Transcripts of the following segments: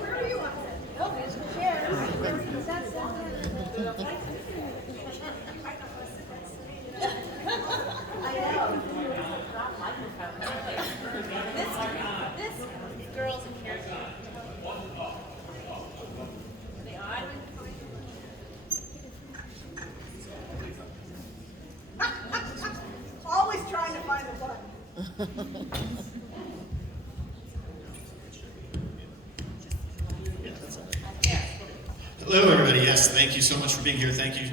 Wherever you want. Oh, there's the chair. I know. This girl's a character. They odd. Always trying to find the button. Hello, everybody. Yes, thank you so much for being here. Thank you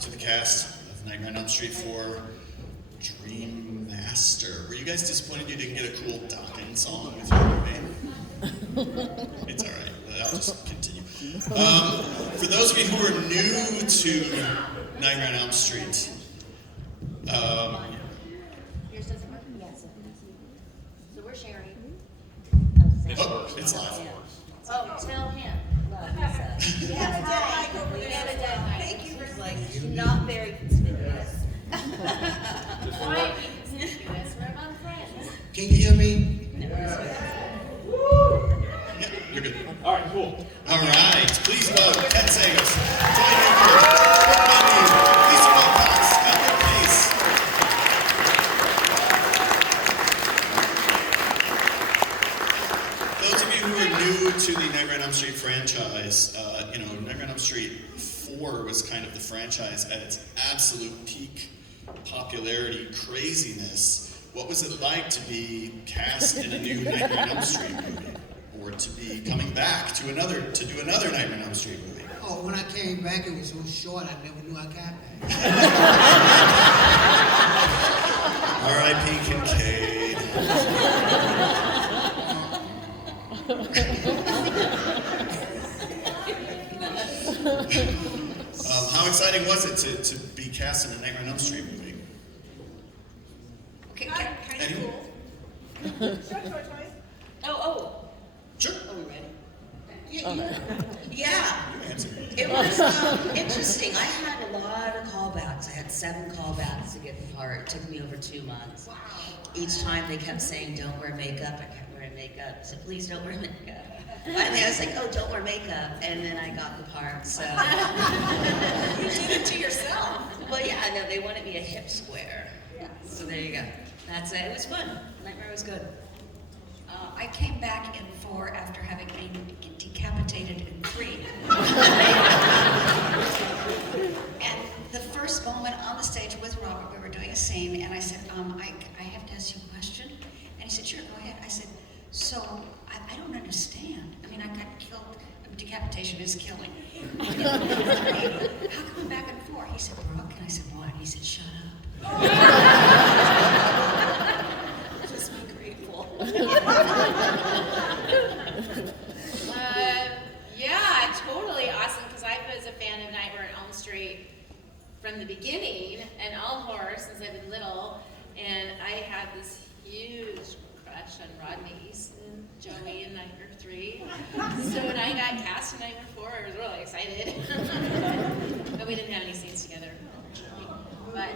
to the cast of Nightmare on Elm Street for Dream Master. Were you guys disappointed you didn't get a cool Dokken song with your name? It's all right. I'll just continue. For those of you who are new to Nightmare on Elm Street, Yours doesn't work? Yes. So we're sharing. oh, it's live. Oh, tell him. Yeah, Thank you for like not very conspicuous. Why be conspicuous? We're among friends. Can you hear me? Yeah, you're good. All right, cool. All right, please welcome Ken Sagos, Joy Newford, Menu, Lisa Wilcox, Edward Pace. Those of you who are new to the Nightmare on Elm Street franchise, Nightmare on Elm Street 4 was kind of the franchise at its absolute peak popularity, craziness. What was it like to be cast in a new Nightmare on Elm Street movie? Or to be coming back to do another Nightmare on Elm Street movie? Oh, when I came back, it was so short, I never knew I got back. R.I.P. Kincaid. How exciting was it to be cast in a Nightmare on Elm Street movie? Okay, Kind of Anyone? cool. Sure. Oh, Sure. are we ready? Yeah, You answer. it was interesting. I had a lot of callbacks. I had 7 callbacks to get the part. It took me over 2 months. Wow. Each time they kept saying, don't wear makeup. I kept wearing makeup. I said, please don't wear makeup. Finally, I was like, oh, don't wear makeup. And then I got the part, so. You did it to yourself. Well, yeah, no, they wanted me a hip square. Yeah. So there you go. That's it. It was fun. Nightmare was good. I came back in 4 after having been decapitated in 3. And the first moment on the stage with Robert, we were doing a scene, and I said, I have to ask you a question. And he said, sure, go ahead. I said, so, I don't understand. I mean, I got killed. Decapitation is killing. How come I'm back in 4? He said, Brooke. And I said, what? He said, shut up. Just be grateful. Yeah, totally awesome, because I was a fan of Nightmare on Elm Street from the beginning, and all horror since I've been little, and I had this huge crush on Rodney Easton, Joey in Nightmare 3. So when I got cast in Nightmare 4, I was really excited. But we didn't have any scenes together. But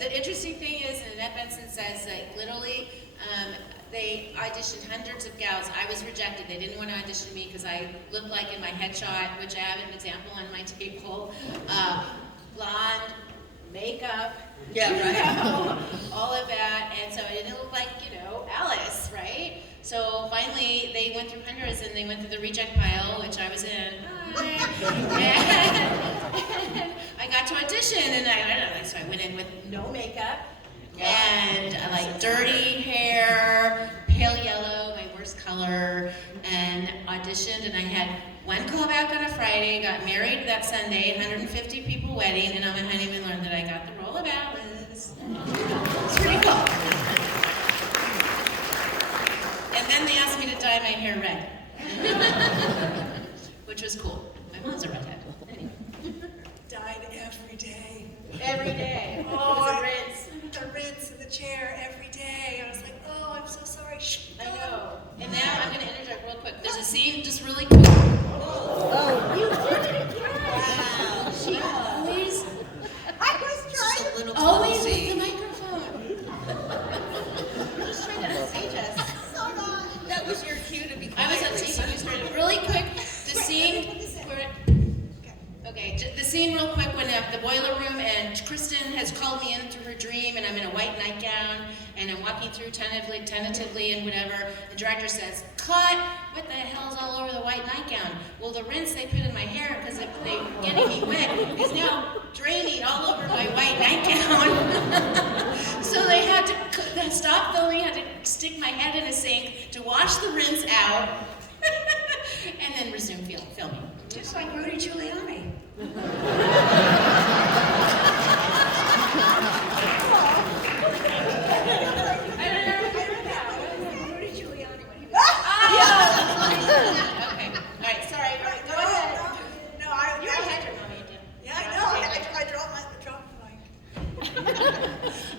the interesting thing is, and Annette Benson says, like, literally, they auditioned hundreds of gals. I was rejected. They didn't want to audition me because I looked like in my headshot, which I have an example on my table, blonde, makeup, all of that. And so I didn't look like, Alice, right? So finally, they went through hundreds and they went through the reject pile, which I was in. And I got to audition, and I don't know, so I went in with no makeup. And like dirty hair, pale yellow, my worst color, and auditioned, and I had 1 callback on a Friday, got married that Sunday, 150 people wedding, and on my honeymoon learned that I got the role of Alice. It's pretty cool. And then they asked me to dye my hair red, which was cool. My mom's a redhead. Died every day. Every day. Oh, the rinse. The rinse in the chair every day. I was like, oh, I'm so sorry. Shh. I know. And now I'm going to interject real quick. There's a scene just really quick. Oh, you did it again. Wow. She always, Just a little always with clumsy. the microphone. Just trying to stage us. So not. scene real quick when the boiler room and Kristen has called me in through her dream and I'm in a white nightgown and I'm walking through tentatively and whatever. The director says, cut! What the hell's all over the white nightgown? Well, the rinse they put in my hair because they're getting me wet is now draining all over my white nightgown. So they had to stop filming, had to stick my head in a sink to wash the rinse out and then resume filming. Just like Rudy Giuliani. I remember that. Rudy Giuliani when he was. Okay. All right. Sorry. Go ahead. No, You're ahead, your mommy. Yeah, I know. I dropped my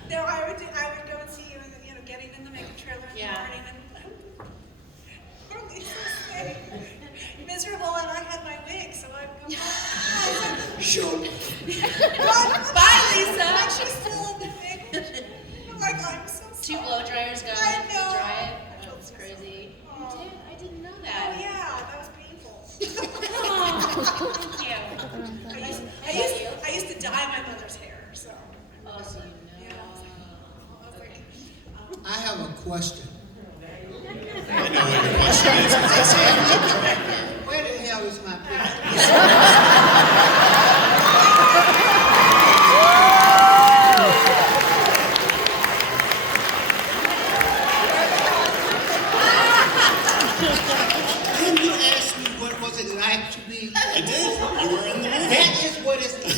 No, I would go and see you, and getting in the makeup trailer in the morning, and Lisa's very miserable, and I had my wig, so I'd go home. Sure. Bye, Lisa. And she's still in the wig. I'm like, I'm so sorry. 2 blow dryers going I to know. dry it. Oh, that's crazy. Oh. You did? I didn't know Oh that. yeah, that was painful. Oh, thank you. I used to dye my mother's hair, so. Oh, so you Yeah, know. I was like, I have a question. I know what your question is, because I see you looking back there. Where the hell is my picture? Didn't you ask me what was it like to be? I did. You were in the movie. That is what it's like.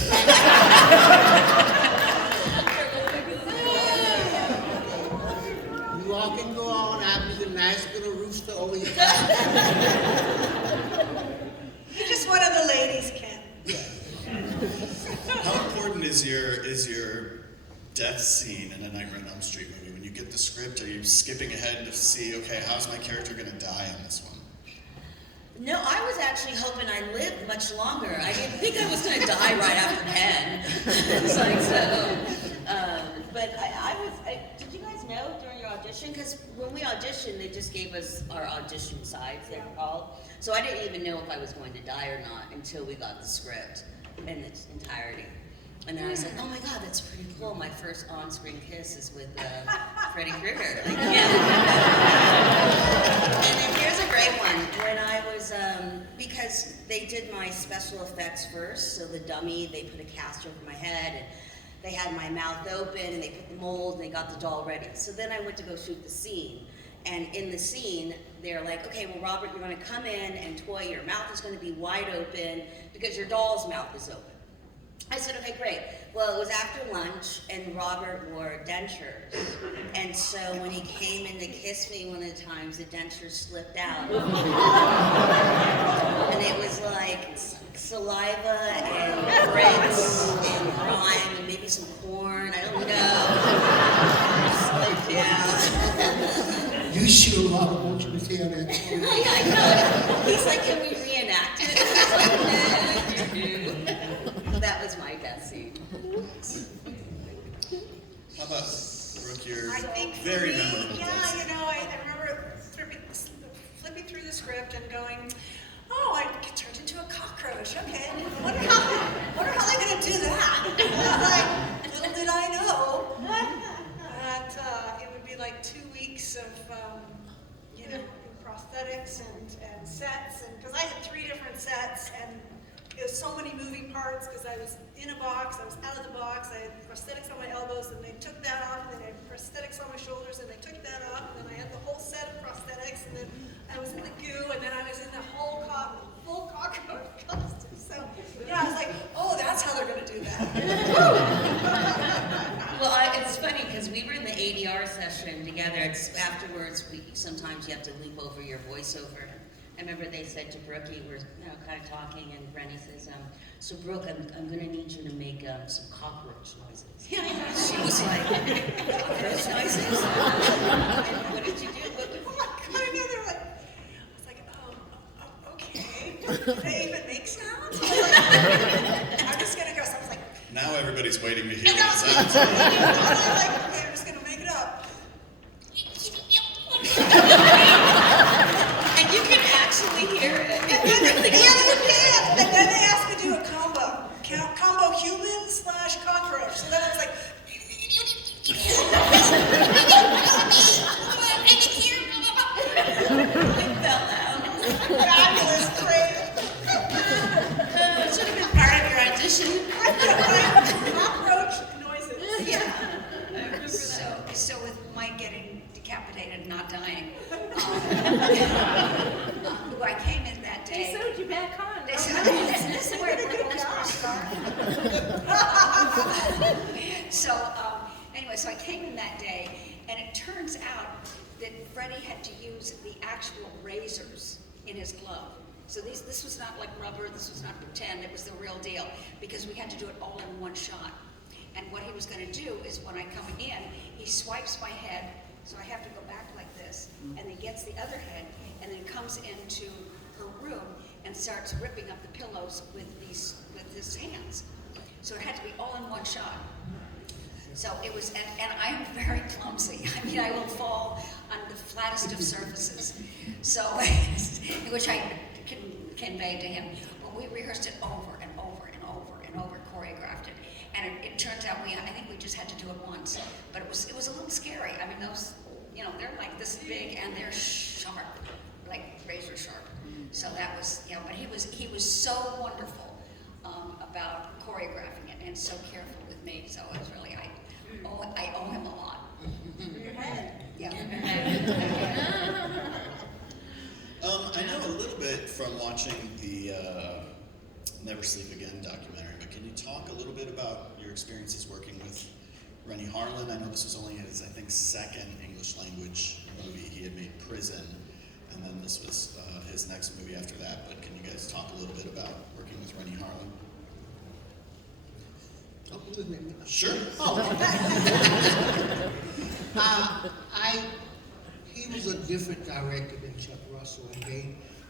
You all can go on. I'll be the nice little rooster over here. you're just one of the ladies, Ken. How important is your death scene in a Nightmare on Elm Street movie? When you get the script, are you skipping ahead to see, okay, how's my character going to die on this one? No, I was actually hoping I lived much longer. I didn't think I was going to die right after 10. It's like, so, but did you guys know during your audition? Because when we auditioned, they just gave us our audition sides, they were called. So I didn't even know if I was going to die or not until we got the script in its entirety. And then I was like, oh my God, that's pretty cool. My first on-screen kiss is with Freddy Krueger. Like, yeah. And then here's a great one. When I was, because they did my special effects first, so the dummy, they put a cast over my head, and they had my mouth open, and they put the mold, and they got the doll ready. So then I went to go shoot the scene. And in the scene, they're like, okay, well, Robert, you're going to come in and toy, your mouth is going to be wide open because your doll's mouth is open. I said, okay, great. Well, it was after lunch, and Robert wore dentures. And so when he came in to kiss me one of the times, the dentures slipped out. And it was like saliva and grits and grime and maybe some corn, I don't know. Just like, yeah. You sure, Robert, want you to tell that? Yeah, I know. He's like, can we reenact it? I was like, no. That was my death scene. How about Brooke, your I think for very me, memorable yeah, death scene? I remember flipping through the script and going, oh, I turned into a cockroach. Okay, wonder how they're gonna do that. And I was like, little did I know that it would be like 2 weeks of prosthetics and sets, and because I had 3 different sets, and it was so many moving parts because I was in a box, I was out of the box, I had prosthetics on my elbows, and they took that off, and then I had prosthetics on my shoulders, and they took that off, and then I had the whole set of prosthetics, and then I was in the goo, and then I was in the whole full cockroach costume. So, yeah, I was like, oh, that's how they're going to do that. Well, it's funny because we were in the ADR session together. Afterwards, sometimes you have to leap over your voiceover. I remember they said to Brookie, we're kind of talking, and Rennie says, so Brooke, I'm going to need you to make some cockroach noises. She was like, cockroach noises? And what did you do? They're like, I was like, okay. Do they even make sounds? I'm just going to go. So I was like, Now everybody's waiting to hear and what I it was sounds like, like. okay, I'm just going to make it up. And you can actually hear it. Yeah, you can. And then they asked me to do a combo. Count Fabulous, great. Should have been part of your audition. Cockroach noises. Yeah. So with Mike getting decapitated and not dying, who I came in that They day. sewed you back on. They said, this is where this So, anyway, so I came in that day, and it turns out that Freddie had to use the actual razors in his glove. So this was not like rubber, this was not pretend, it was the real deal, because we had to do it all in one shot. And what he was gonna do is when I come in, he swipes my head, so I have to go back like this, and then gets the other head, and then comes into her room and starts ripping up the pillows with his hands. So it had to be all in one shot. So it was, and I'm very clumsy. I mean, I will fall on the flattest of surfaces. So, which I can convey to him. But we rehearsed it over and over and over and over, choreographed it. And it turns out I think we just had to do it once. But it was a little scary. I mean, those, they're like this big and they're sharp, like razor sharp. So that was, but he was so wonderful about choreographing it and so careful with me. So it was really, I owe him a lot. Yeah. I know a little bit from watching the Never Sleep Again documentary, but can you talk a little bit about your experiences working with Rennie Harlan? I know this was only his, I think, second English language movie. He had made Prison, and then this was his next movie after that. But can you guys talk a little bit about working with Rennie Harlan? Oh, wait a minute. Sure. Oh. He was a different director than Chuck Russell, and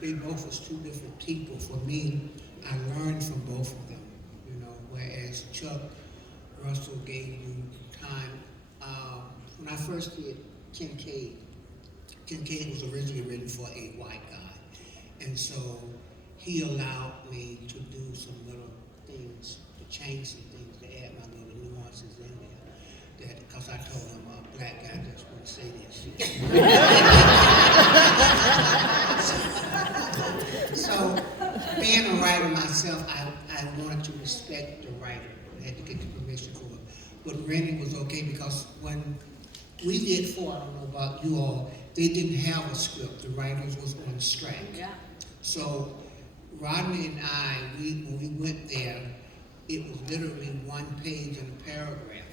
they both was two different people. For me, I learned from both of them, whereas Chuck Russell gave you time. When I first did Kincaid was originally written for a white guy, and so he allowed me to do some little things, to change some things, to add my little nuances in there. Because I told him a black guy just wouldn't say this. So, being a writer myself, I wanted to respect the writer. I had to get the permission for it. But Rennie was okay because when we did I don't know about you all, they didn't have a script. The writers was on strike. Yeah. So Rodney and I, when we went there, it was literally one page and a paragraph.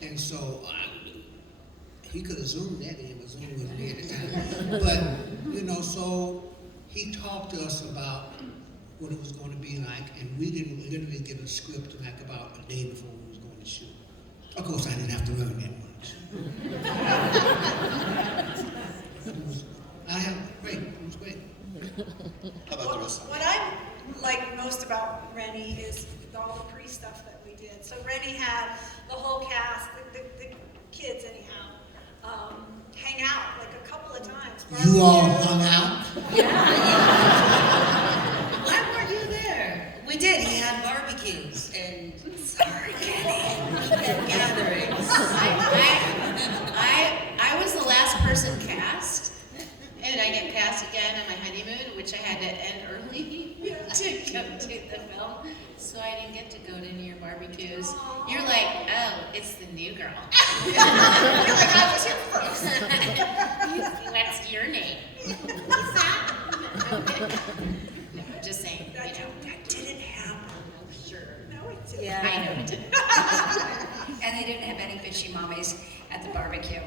And so he could have zoomed that in, but Zoom wasn't there at the time. But, so he talked to us about what it was going to be like, and we didn't literally get a script like about a day before we was going to shoot. Of course, I didn't have to learn that much. It was great. How about the rest? What I like most about Rennie is all the pre-stuff that we did. So Rennie had the whole cast, the kids anyhow, hang out like a couple of times. You all hung out? Why weren't you there? We did. He had barbecues and weekend gatherings. I was the last person cast, and I get cast again on my honeymoon, which I had to end early to come to the film, so I didn't get to go to New York barbecues. You're like, oh, it's the new girl. You're like, I was here first. What's your name? Lisa. No, just saying, That didn't happen. Sure. No, it didn't. Yeah. I know it didn't. And they didn't have any bitchy mommies at the barbecue.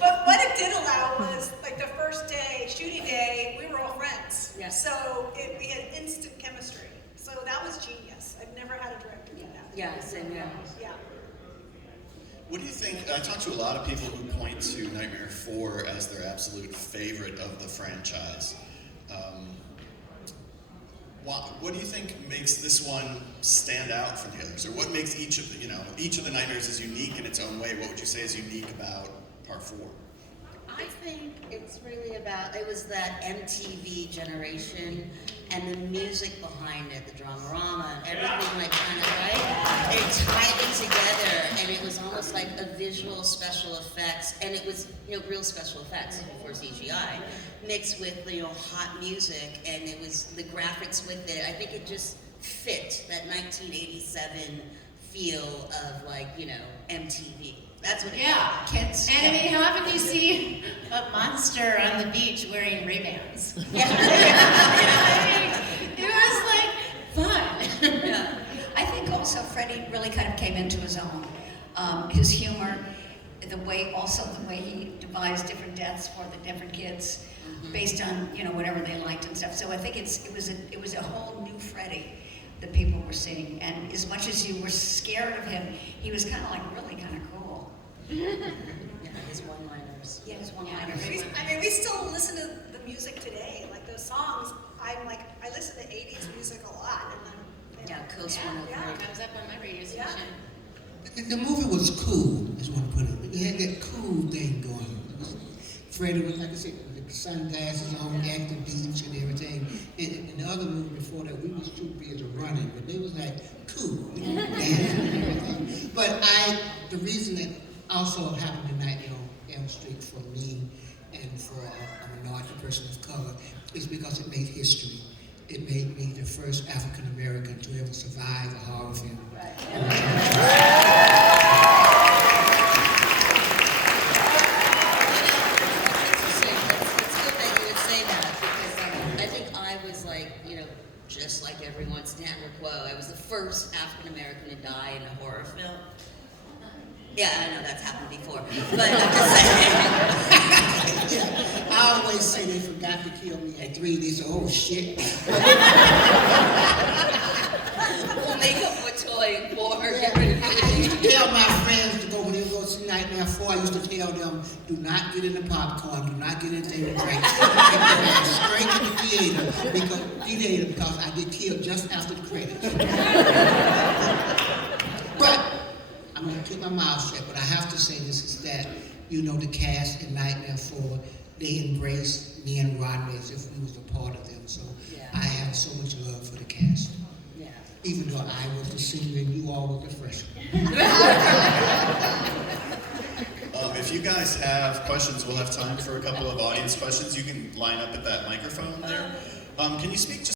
But what it did allow was, like the first day, shooting day, we were all friends. Yeah. So we had instant chemistry. So that was genius. I've never had a director do that. Yeah, same here. Yeah. What do you think? I talk to a lot of people who point to Nightmare 4 as their absolute favorite of the franchise. What do you think makes this one stand out from the others, or what makes each of the Nightmares is unique in its own way? What would you say is unique about Part 4? I think it's really about, it was that MTV generation, and the music behind it, the drama-rama, and everything like kind of, right? It tied it together, and it was almost like a visual special effects, and it was, real special effects before CGI, mixed with, hot music, and it was the graphics with it. I think it just fit that 1987 feel of MTV. That's what it Yeah, Kids. And I mean, how often do you see a monster on the beach wearing Ray-Bans? I mean, it was like fun. Yeah. I think also Freddie really kind of came into his own. His humor, the way he devised different deaths for the different kids, based on whatever they liked and stuff. So I think it was a whole new Freddie that people were seeing. And as much as you were scared of him, he was kind of like really kind of cool. Yeah, his one-liners. Yeah, his one-liners. We still listen to the music today, like those songs. I listen to 80s music a lot. And Yeah, Coast Yeah, 103. it comes up on my radio Yeah. station. The movie was cool, is what I put it. It had that cool thing going. Freddie was, like I said, with the sunglasses on, at the beach and everything. And the other movie before that, we was too busy running, but they was like cool, dancing and everything. But the reason that also happened tonight on Elm Street for me and for a minority person of color is because it made history. It made me the first African American to ever survive a horror film. It's good that you would say that because I think I was just like everyone, standard quo. I was the first African American to die in a horror film. Yeah, I know that's happened before, but I'm just saying. Yeah, I always say they forgot to kill me at 3. They say, oh shit. We'll make up a toy and 4. Yeah, I used to tell my friends to go when they go see Nightmare 4. I used to tell them, do not get in the popcorn, do not get anything to drink. Straight to the theater because I get killed just after the credits. But I'm going to keep my mouth shut, but I have to say this is that, the cast in Nightmare 4, they embraced me and Rodney as if we was a part of them. So Yeah. I have so much love for the cast. Yeah. Even though I was the senior and you all were the freshmen. If you guys have questions, we'll have time for a couple of audience questions. You can line up at that microphone there. Can you speak just